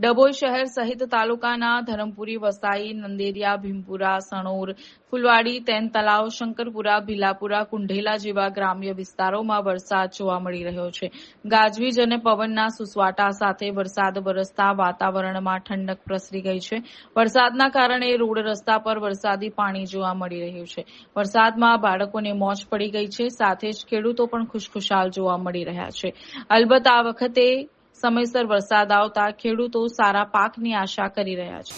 ડભોઈ શહેર સહિત તાલુકાના ધરમપુરી, વસાઈ, નંદેરિયા, ભીમપુરા, સણોર, ફુલવાડી, તેન તલાવ, શંકરપુરા, ભીલાપુરા, કુંઢેલા જેવા ગ્રામ્ય વિસ્તારોમાં વરસાદ જોવા મળી રહ્યો છે. ગાજવીજ અને પવનના સુસવાટા સાથે વરસાદ વરસતા વાતાવરણમાં ઠંડક પ્રસરી ગઈ છે. વરસાદના કારણે રોડ રસ્તા પર વરસાદી પાણી જોવા મળી રહ્યું છે. વરસાદમાં બાળકોને મોજ પડી ગઈ છે. સાથે જ ખેડૂતો પણ ખુશખુશાલ જોવા મળી રહ્યા છે. અલબત્ત આ વખતે સમયસર વરસાદ આવતા ખેડૂતો સારા પાકની આશા કરી રહ્યા છે.